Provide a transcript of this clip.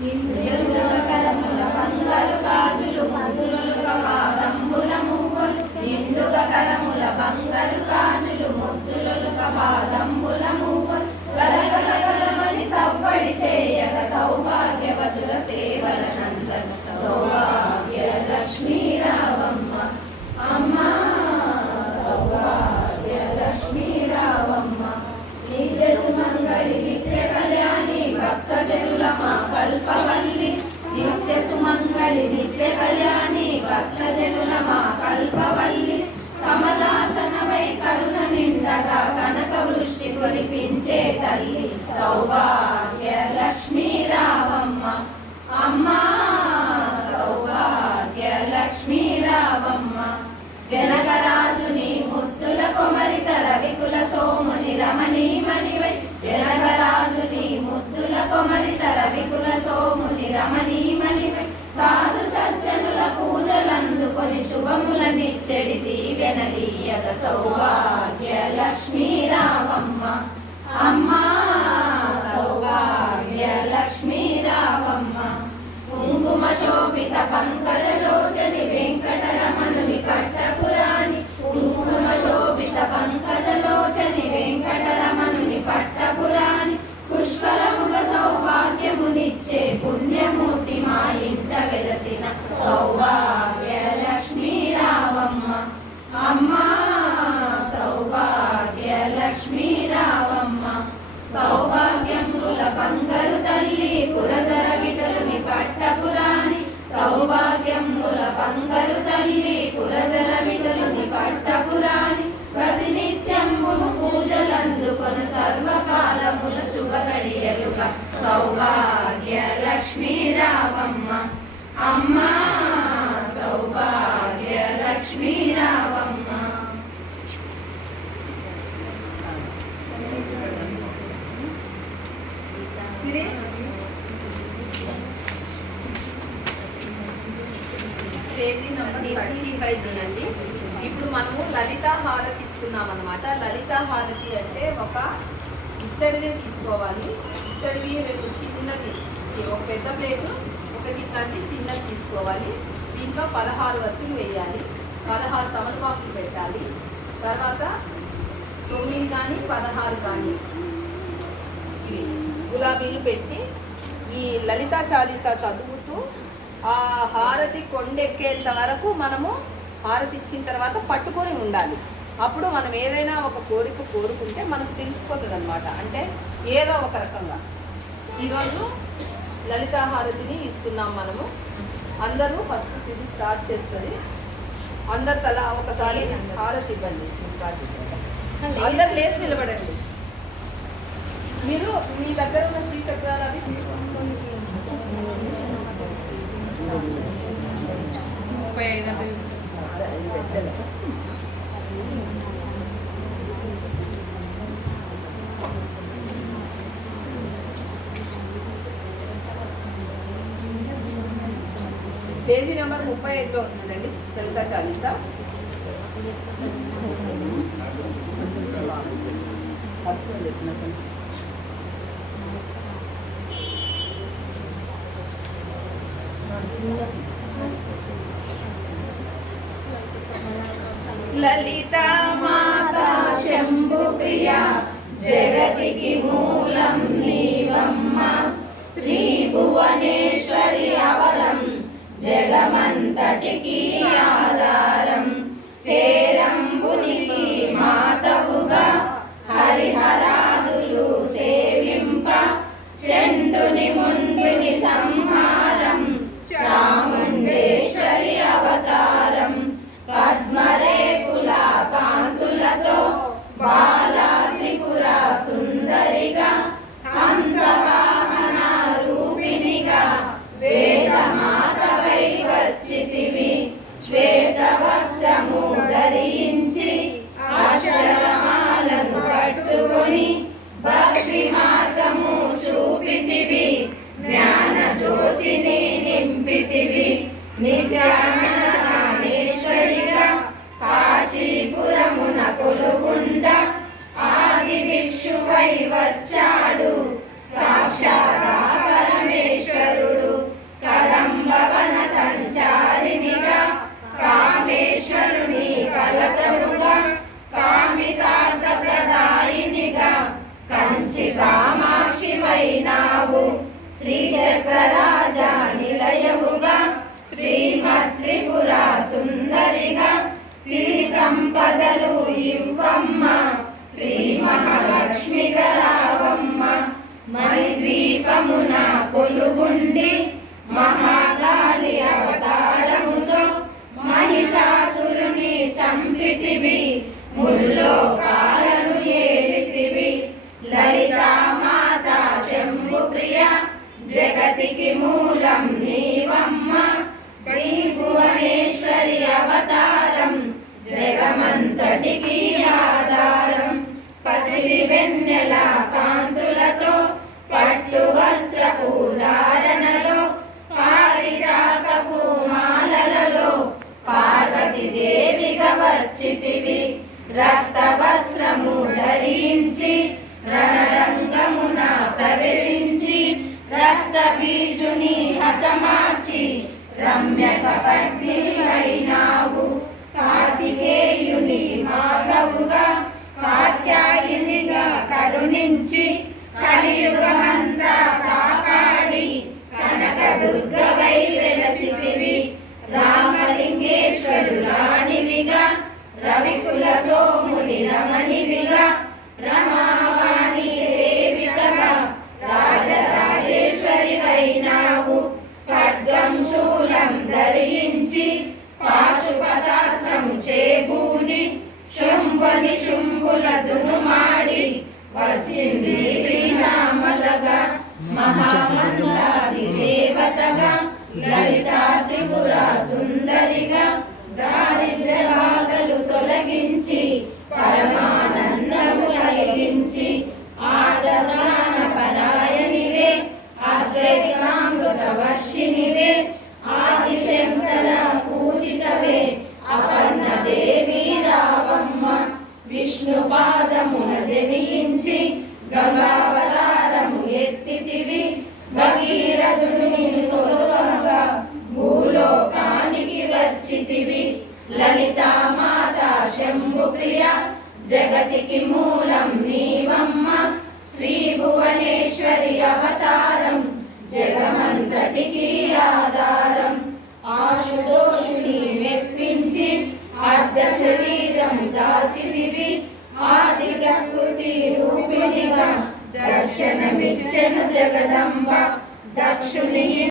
నిండుగ కరముల బంగారు గాజులు ముద్దులుగా పాదంబుల మువ్వలు నిండుగ కరముల బంగారు గాజులు ముద్దులుగా పాదంబుల మువ్వలు గలగల గలమని సవ్వడి చేయగ సౌభాగ్యవతుల సేవల నందను సౌభాగ్య లక్ష్మీ రావమ్మ అమ్మ సౌభాగ్య లక్ష్మీ రావమ్మ నిత్య సుమంగళి నిత్య కళ్యాణి భక్తజనుల మా కల్పవల్లి నిత్య సుమంగళి నిత్య కళ్యాణి భక్తజనుల మా కల్పవల్లి కమలాసనమై కరుణ నిండగా కనక వృష్టి కురిపించే తల్లి సౌభాగ్య లక్ష్మీ రావమ్మ అమ్మ సౌభాగ్య లక్ష్మీ రావమ్మ జనకరాజుని ముద్దుల కొమరిత రవికుల సోముని రమణీమణివై జనకరాజుని ముద్దుల కొమరిత రవికుల సోముని రమణీమణివై సాధు సజ్జనుల పూజలందుకొని శుభములనిచ్చెడి దీవెనలీయగ సౌభాగ్య లక్ష్మీ రావమ్మ అమ్మ సౌభాగ్య లక్ష్మీ రావమ్మ కుంకుమ శోభిత పంకజలోచని వెంకటరమణుని పట్టపురాణి కుంకుమ శోభిత పంకజలోచని వెంకటరమణుని పట్టపురాణి పుష్కలముగ సౌభాగ్యమునిచ్చే పుణ్యమూర్తి మా ఇంట వెలసిన సౌభాగ్య లక్ష్మీ రావమ్మ అమ్మ సౌభాగ్య లక్ష్మీ రావమ్మ సౌభాగ్యముల బంగారు తల్లి పురధర విఠలుని పట్టపురాణి సౌభాగ్యముల బంగారు తల్లి పురధర విఠలుని పట్టపురాణి ప్రతినిత్యము పూజలందుకొని సర్వకాలముల శుభ గడియలుగా సౌభాగ్య లక్ష్మీ రావమ్మ అమ్మ సౌభాగ్య లక్ష్మీ రావమ్మ పేజీ నంబర్ 35 తినండి. ఇప్పుడు మనము లలితా హారతి ఇస్తున్నాం అనమాట. లలితా హారతి అంటే ఒక ఇత్తడిదే తీసుకోవాలి. ఇత్తడివి 2 చిన్నది, ఒక పెద్ద ప్లేటు, ఒకటి ఇట్లాంటి చిన్నది తీసుకోవాలి. దీంట్లో 16 వత్తులు వేయాలి, 16 తమలపాకులు పెట్టాలి. తర్వాత 9 కానీ 16 కానీ ఇవి గులాబీలు పెట్టి ఈ లలితా చాలీసా చదువుతూ ఆ హారతి కొండెక్కేంత వరకు మనము హారతి ఇచ్చిన తర్వాత పట్టుకొని ఉండాలి. అప్పుడు మనం ఏదైనా ఒక కోరిక కోరుకుంటే మనకు తెలిసిపోతుంది అనమాట. అంటే ఏదో ఒక రకంగా ఈరోజు లలితా హారతిని ఇస్తున్నాం మనము. అందరూ ఫస్ట్ సిద్ధి స్టార్ట్ చేస్తుంది. అందరు తల ఒకసారి హారతి ఇవ్వండి. అందరు లేచి నిలబడండి. మీరు మీ దగ్గర ఉన్న శ్రీచక్రాలు అవి 35 పేజీ నెంబర్ 35లో ఉందండి లలితా చాలీసా. లలితా మాతా శంభు ప్రియ జగతికి మూలం నీవమ్మ శ్రీ భువనేశ్వరి అవలం జగమంతటికి ఆధారం హేరంబునికి మాతవుగా హరిహరాదులు సేవింప చండుని ముండుని సంహారం చాముండేశ్వరి అవతారం పద్మరేకుల కాంతులతో బాలా త్రిపుర సుందరిగా హంసవాహన రూపిణిగా వేదమాతవై వచ్చితివి శ్వేత వస్త్రము ధరించి అక్షరమాలను పట్టుకొని భక్తి మార్గము చూపితివి జ్ఞాన జ్యోతిని నింపితివి నిత్యానందేశ్వరిగా కాశీపురమున కొలుగుండ ఆది భిక్షువై వచ్చాడు సాక్షాత్ రశ్మిగా రావమ్మ మణిద్వీపమున కొలుగుండి మహాకాళి అవతారముతో మహిషాసురుని చంపితివి ముల్లోకాలను ఏలితివి లలితా మాత శంభు ప్రియ జగతికి మూలం నీవమ్మ శ్రీ భువనేశ్వరి అవతారం జగమంతటికి ఆధారం పసిడి వెన్నెల కాంతులతో పట్టు వస్త్రపు ధారణలో పారిజాతపు మాలలలో పార్వతీదేవిగా వచ్చితివి రక్త వస్త్రము ధరించి రణరంగమున ప్రవేశించి రక్త బీజుని హతమార్చి రమ్య కపర్దిని అయినావు కార్తికేయుని మాధవుగా కాత్యాయునిగా కరుణించి కలియుగమంతా కాపాడి కనకదుర్గవై వెలసితివి రామలింగేశ్వరురాణివిగా రవికుల సోముని రమణివిగా రమావాణి సేవితగా రాజరాజేశ్వరి వైనావు ఖడ్గం శూలం ధరించి పాశుపతాస్త్రం చేబూని శుంభని శుంభుల దునుమాడి వచ్చింది శ్రీరామలగా మహామంత్రాది దేవతగా లలితా త్రిపుర సుందరిగా దారిద్ర్య బాధలు తొలగించి పరమానందము కలిగించి ఆర్ద్రదాన పరాయణివే అద్వైతామృత వర్షిణివే ఆదిశంకర పూజితవే అపర్ణ దేవి రావమ్మ విష్ణు పాదమున జనించి గంగావతారము ఎత్తితివి భగీరథుడు నిన్ను తోడుగా భూలోకానికి వచ్చితివి లలితా మాత శంభు ప్రియ జగతికి మూలం నీవమ్మ శ్రీ భువనేశ్వరి అవతారం జగమంతటికి ఆధారం ఆశుతోషుని మెప్పించి అర్ధ శరీరం దాచితివి ఆది ప్రకృతి రూపిణిగా దర్శనమిచ్చెను జగదంబ దక్షుని